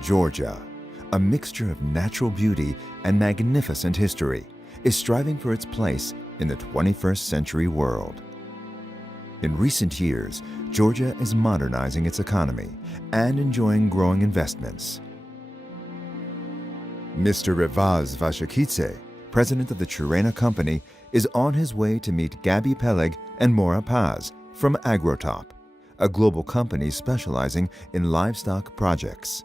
Georgia, a mixture of natural beauty and magnificent history, is striving for its place in the 21st century world. In recent years, Georgia is modernizing its economy and enjoying growing investments. Mr. Revaz Vashakidze, president of the Chirena Company, is on his way to meet Gabi Peleg and Mora Paz from Agrotop, a global company specializing in livestock projects.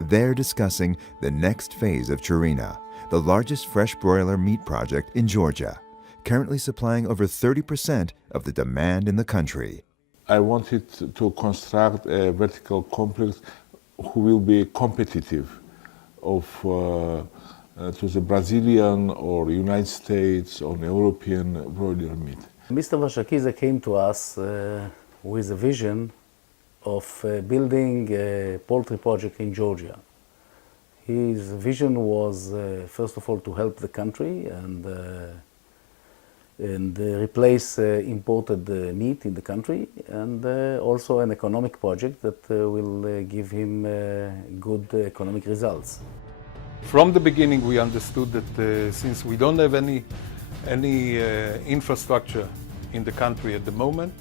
They're discussing the next phase of Chirena, the largest fresh broiler meat project in Georgia, currently supplying over 30% of the demand in the country. I wanted to construct a vertical complex who will be competitive to the Brazilian or United States or European broiler meat. Mr. Vashakidze came to us with a vision of building a poultry project in Georgia. His vision was, first of all, to help the country and replace imported meat in the country, and also an economic project that will give him good economic results. From the beginning, we understood that since we don't have any infrastructure in the country at the moment,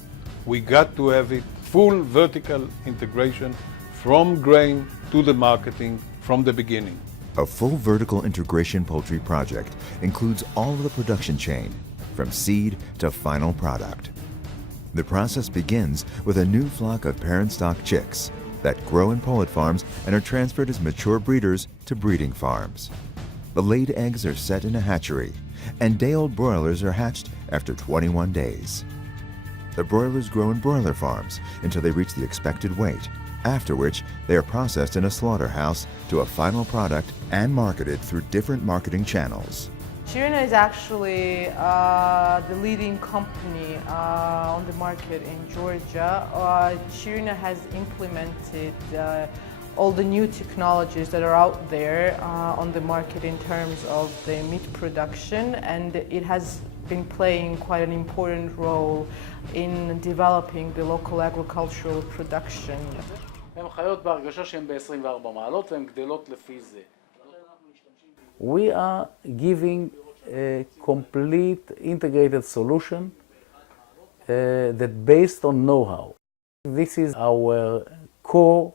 we got to have it full vertical integration from grain to the marketing from the beginning. A full vertical integration poultry project includes all of the production chain, from seed to final product. The process begins with a new flock of parent stock chicks that grow in pullet farms and are transferred as mature breeders to breeding farms. The laid eggs are set in a hatchery, and day-old broilers are hatched after 21 days. The broilers grow in broiler farms until they reach the expected weight, after which they are processed in a slaughterhouse to a final product and marketed through different marketing channels. Chirena is actually the leading company on the market in Georgia. Chirena has implemented all the new technologies that are out there on the market in terms of the meat production, and it has been playing quite an important role in developing the local agricultural production. We are giving a complete integrated solution that based on know-how. This is our core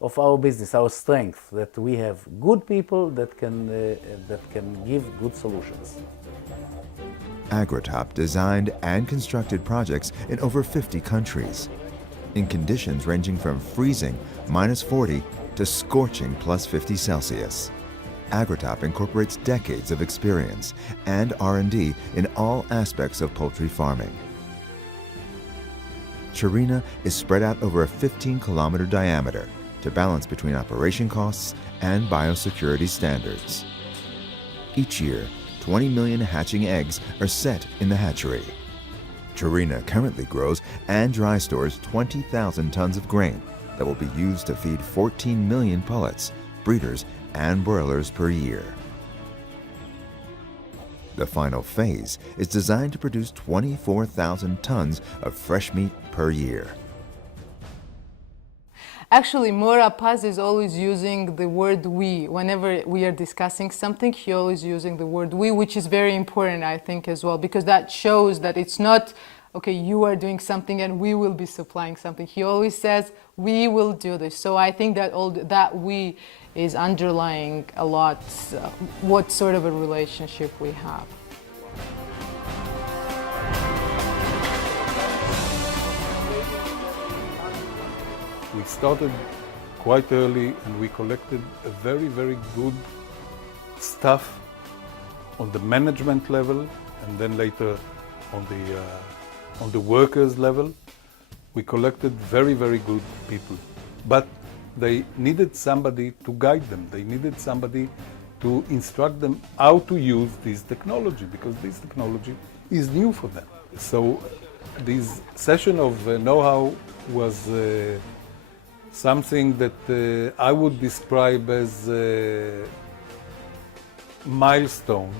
of our business, our strength, that we have good people that can give good solutions. Agrotop designed and constructed projects in over 50 countries, in conditions ranging from freezing -40 to scorching +50 Celsius. Agrotop incorporates decades of experience and R&D in all aspects of poultry farming. Chirena is spread out over a 15-kilometer diameter to balance between operation costs and biosecurity standards. Each year, 20 million hatching eggs are set in the hatchery. Chirena currently grows and dry stores 20,000 tons of grain that will be used to feed 14 million pullets, breeders, and broilers per year. The final phase is designed to produce 24,000 tons of fresh meat per year. Actually, Mora Paz is always using the word we. Whenever we are discussing something, he always using the word we, which is very important, I think, as well, because that shows that it's not, okay, you are doing something and we will be supplying something. He always says, we will do this. So I think that all that we is underlying a lot what sort of a relationship we have. We started quite early and we collected a very, very good staff on the management level and then later on the workers level. We collected very, very good people. But they needed somebody to guide them. They needed somebody to instruct them how to use this technology, because this technology is new for them. So this session of know-how was something that I would describe as a milestone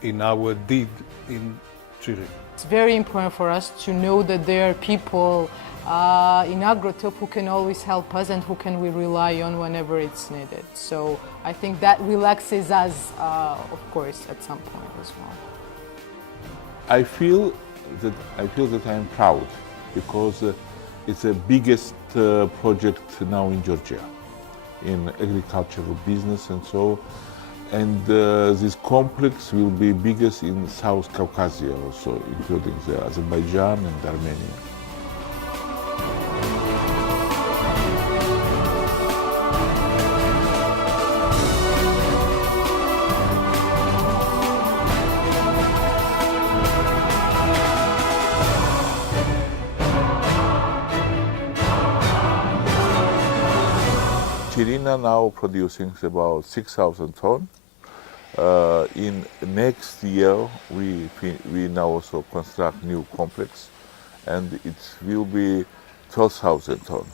in our deed in Chiri. It's very important for us to know that there are people in Agrotop who can always help us and who can we rely on whenever it's needed. So I think that relaxes us, of course, at some point as well. I feel that I'm proud because it's the biggest project now in Georgia, in agricultural business and so. And this complex will be biggest in South Caucasia also, including the Azerbaijan and Armenia. Chirina now producing about 6,000 tons. In next year, we now also construct new complex, and it will be 12,000 tons.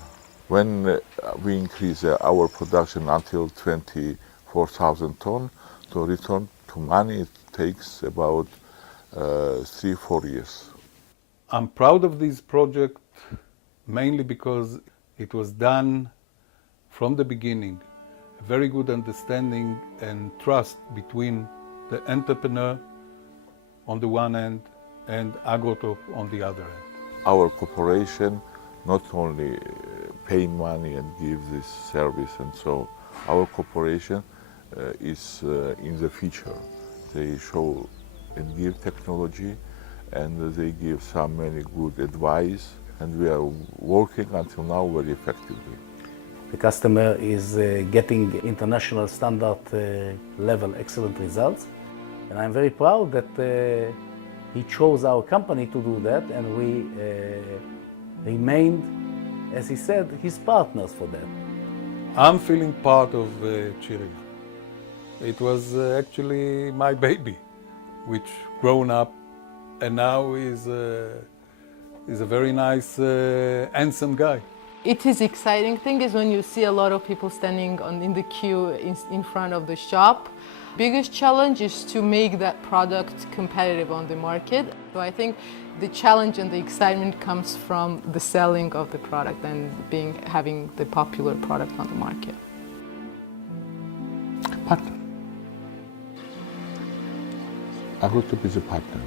When we increase our production until 24,000 tons, to return to money, it takes about 3-4 years. I'm proud of this project mainly because it was done from the beginning, a very good understanding and trust between the entrepreneur on the one end and Agrotop on the other end. Our corporation not only pay money and give this service and so, our corporation is in the future. They show and give technology and they give some many good advice, and we are working until now very effectively. The customer is getting international standard level excellent results, and I'm very proud that he chose our company to do that, and we remained, as he said, his partners for that. I'm feeling part of Chirina. It was actually my baby, which grown up and now is a very nice, handsome guy. It is exciting thing is when you see a lot of people standing in the queue in front of the shop. Biggest challenge is to make that product competitive on the market. So I think the challenge and the excitement comes from the selling of the product and having the popular product on the market. Partner. Agrotop is a partner.